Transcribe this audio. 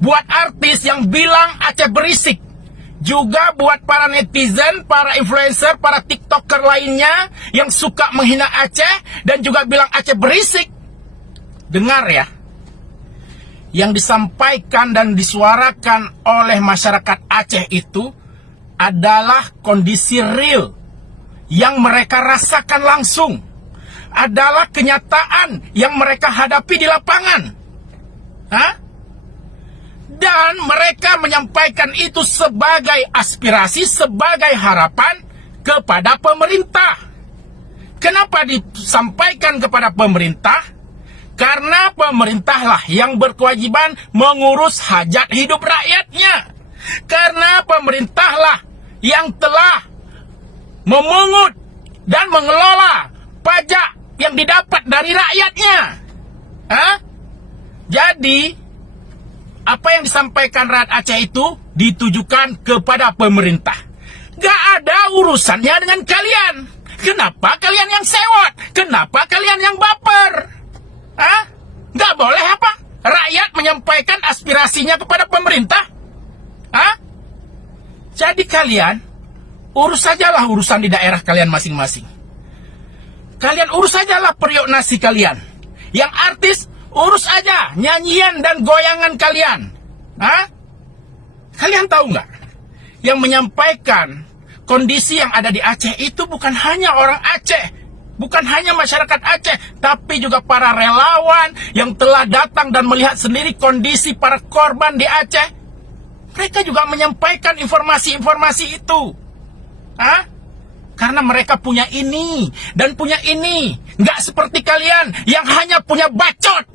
buat artis yang bilang Aceh berisik, juga buat para netizen, para influencer, para tiktoker lainnya yang suka menghina Aceh dan juga bilang Aceh berisik. Dengar ya, yang disampaikan dan disuarakan oleh masyarakat Aceh itu adalah kondisi real yang mereka rasakan langsung, adalah kenyataan yang mereka hadapi di lapangan. Dan mereka menyampaikan itu sebagai aspirasi, sebagai harapan kepada pemerintah. Kenapa disampaikan kepada pemerintah? Karena pemerintahlah yang berkewajiban mengurus hajat hidup rakyatnya. Karena pemerintahlah yang telah memungut dan mengelola pajak yang didapat dari rakyatnya. Jadi apa yang disampaikan rakyat Aceh itu ditujukan kepada pemerintah. Gak ada urusannya dengan kalian. Kenapa kalian yang sewot? Kenapa kalian yang baper? Gak boleh apa? Rakyat menyampaikan aspirasinya kepada pemerintah? Jadi kalian urus sajalah urusan di daerah kalian masing-masing. Kalian urus sajalah periuk nasi kalian. Yang artis, urus aja nyanyian dan goyangan kalian. Kalian tahu nggak? Yang menyampaikan kondisi yang ada di Aceh itu bukan hanya orang Aceh, bukan hanya masyarakat Aceh, tapi juga para relawan yang telah datang dan melihat sendiri kondisi para korban di Aceh. Mereka juga menyampaikan informasi-informasi itu. Karena mereka punya ini dan punya ini. Nggak seperti kalian yang hanya punya bacot.